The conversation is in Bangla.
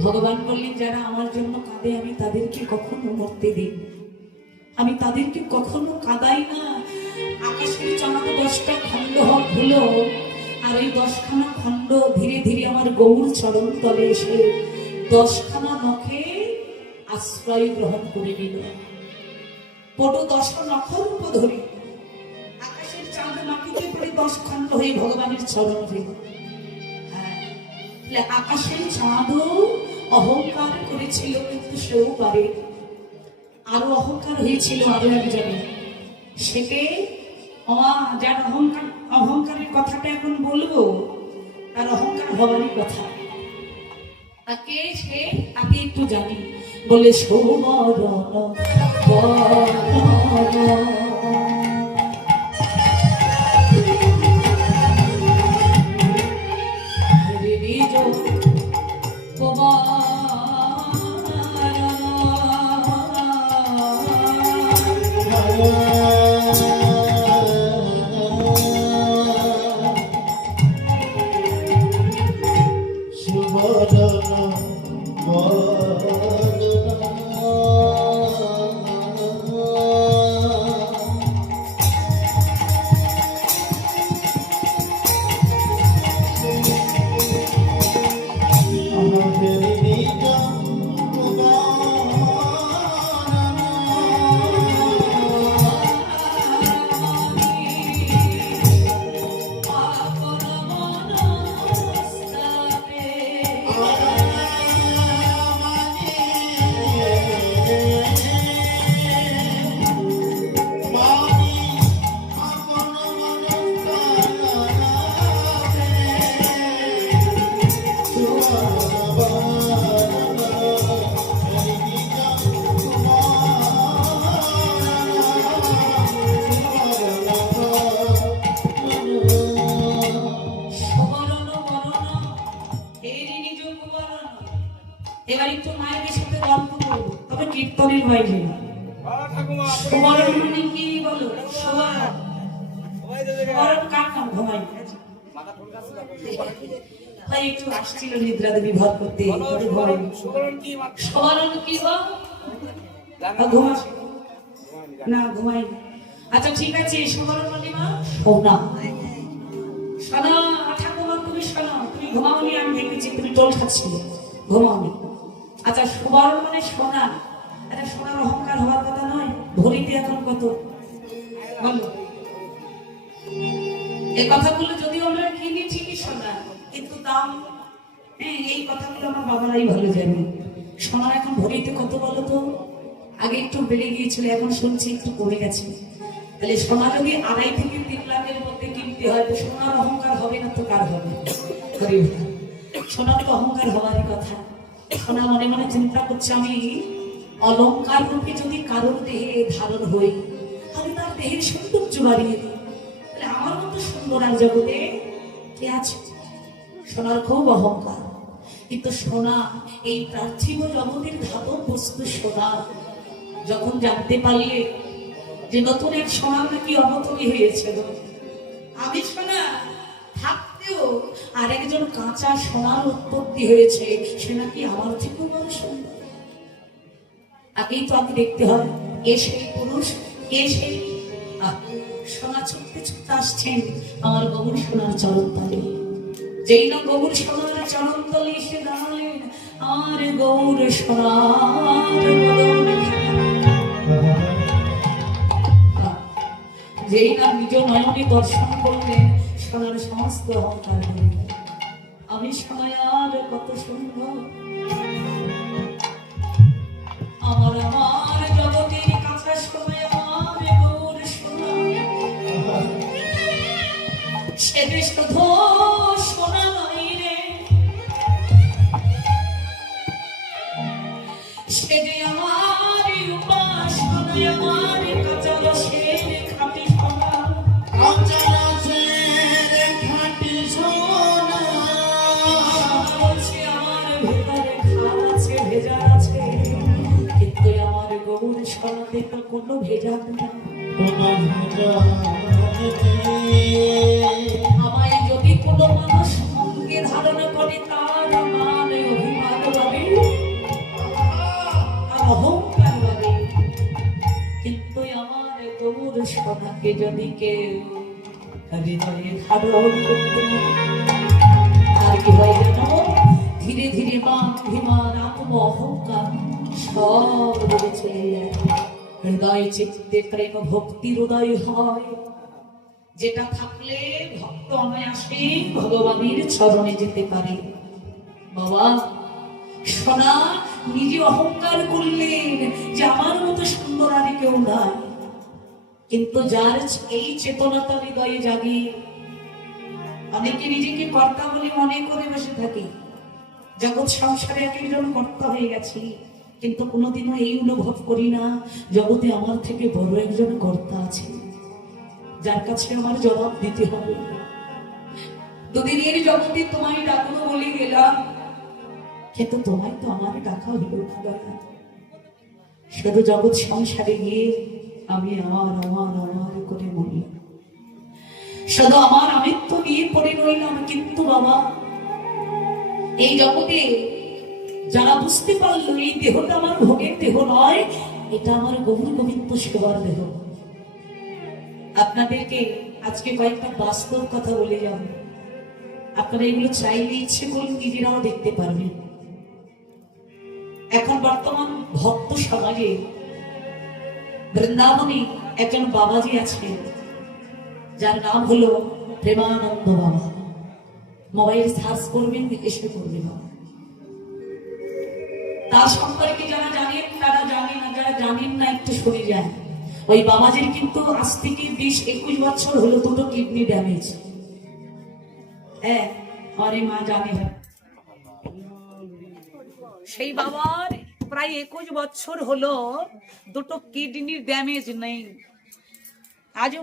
ভগবান বললেন যারা আমার জন্য কাঁদে আমি তাদেরকে কখনো মরতে দিই, আমি তাদেরকে কখনো কাঁদাই না। আকাশের চাঁদ 10টা খণ্ড হলো, আর এই 10খানা খণ্ড ধীরে ধীরে আমার গৌর চরণ তলে এসে 10খানা নখে আশ্রয় গ্রহণ করে নিল। পটু 10 নখর রূপ ধরে আকাশের চাঁদ মাটিতে পড়ে 10 খণ্ড হয়ে ভগবানের চরণ হইল। আকাশের চাঁদও অহংকার করেছিল, কিন্তু সেও পারে। আরো অহংকার হয়েছিল আরো একজনে, সেকে যার অহংকারের কথাটা এখন বলবো, তার অহংকার হবারই কথা। তাকে একটু জানি বলে এবার একটু মায়ের সাথে গল্প করবো, তবে কীর্তনের বাইরে। মানে কি বলো? একটু আসছিল নিদ্রা দেবী ভর করতে, না ঘুমাই। আচ্ছা ঠিক আছে, সবরণ মানে মা শোনা, শোনা ঠাকুমা, তুমি শোনো, তুমি ঘুমাওনি, আমি দেখেছি তুমি টোল খাচ্ছিলে, ঘুমাওনি। আচ্ছা সুবরণ মানে সোনা, এটা সোনার অহংকার হওয়ার কথা নয়। ভরিতে এখন কত বলো? এই কথাগুলো যদিও আমরা কিনি ঠিকই সোনা, কিন্তু দাম, এই কথাগুলো আমার বাবারাই ভালো জানে। সোনা এখন ভরিতে কত বলো তো? আগে একটু বেড়ে গিয়েছিল, এখন শুনছি একটু কমে গেছে। তাহলে সোনা যদি 2.5 থেকে 3 লাখের মধ্যে কিনতে হয়, তো সোনার অহংকার হবে না তো কার হবে? সোনার তো অহংকার হওয়ারই কথা। সোনা মনে মনে চিন্তা করছে, আমি অলঙ্কার রূপে যদি কারোর দেহে ধারণ হই, আমি তার দেহের সৌন্দর্য বাড়িয়ে দিই, তাহলে আমার মতো সুন্দর আর জগতে কে আছে? সোনার খুব অহংকার। কিন্তু সোনা এই পার্থিব জগতের ধাতব বস্তু সোনা যখন জানতে পারলে যে নতুন এক সোনার নাকি অবতরী হয়েছিল, আমি সোনা থাকতেও আর একজন কাঁচা সোনার উৎপত্তি হয়েছে, সে নাকি আমার থেকেও বড় সুন্দর। আগেই তো আগে দেখতে হয় কে সেই পুরুষ, কে সেই সোনা। ছুটতে ছুটতে আসছেন আমার গৌর সোনার চরণ তলে। যেই না গৌর সোনার চরণ তলে এসে দাঁড়ালেন, আর গৌর সোনার যেই না নিজ নয়নে দর্শন করলেন, সোনার সমস্ত অহংকার হয়ে গেল। আমি সময় আর কত সুন্দর, আমার আমার জগতের কাছে সময় আমার গৌর সোনা, সে যে শুধু সোনা নয় রে, সে যে আমার উপাসনা, আমার কাঁচা রসের খাঁটি সোনা, কাঁচা রসের খাঁটি সোনা। বলছে আমার ভেতরে খাল আছে, ভেজা আছে, কিন্তু আমার গৌর সোনাতে তো কোনো ভেজা নেই। আমায় যদি কোনো মানুষ সঙ্গে ধারণা করে, তার মান অভিমান ভাবে কে যদি কেউ হৃদয়ে ধারণ করতে আর কি হয় জানো, ধীরে ধীরে মান অভিমান আত্ম অহংকার সব দূরে চলে যায়। হৃদয় চিত্তে প্রেম ভক্তির উদয় হয়, যেটা থাকলে ভক্ত অনায়াসে ভগবানের চরণে যেতে পারে। বাবা সোনা নিজে অহংকার করলেন যে আমার মতো সুন্দর আর কেউ নাই, কিন্তু যার এই চেতনতা হৃদয়ে জাগে, অনেকে নিজেকে কর্তা বলে মনে করে বসে থাকে। জগৎ সংসারে এক একজন কর্তা হয়ে গেছি, কিন্তু কোনোদিনও এই অনুভব করি না জগতে আমার থেকে বড় একজন কর্তা আছে, যার কাছে আমার জবাব দিতে হবে। দুদিনের জগতে তোমায় ডাকবো বলে গেলাম, কিন্তু তোমায় তো আমার ডাকা হলো না। শুধু জগৎ সংসারে গিয়ে আমি আমার আমার আমার করে বলি, শুধু আমার আমিত্ব নিয়ে পড়ে রইলাম। কিন্তু বাবা এই জগতে যারা বুঝতে পারলো এই দেহটা আমার ভোগের দেহ নয়, এটা আমার গৌর গোবিন্দ সেবার দেহ। আপনাদেরকে আজকে কয়েকটা বাস্তব কথা বলে যাব, আপনারা এগুলো চাইলে ইচ্ছে করলে নিজেরাও দেখতে পারবেন। এখন বর্তমান ভক্ত সমাজে বৃন্দাবনে একজন বাবাজি আছেন, যার নাম হলো প্রেমানন্দ বাবা। মোবাইল সার্চ করবেন, এসে করবেন। তার সম্পর্কে যারা জানেন তারা জানেন, না যারা জানেন না একটু শুনে যান। ওই বাবাজির কিন্তু আজ থেকে 20-21 বছর হলো দুটো কিডনি ড্যামেজ। হ্যাঁ, আরে মা জানে। সেই বাবার প্রায় 21 বছর হলো দুটো কিডনির ড্যামেজ নেই। আজও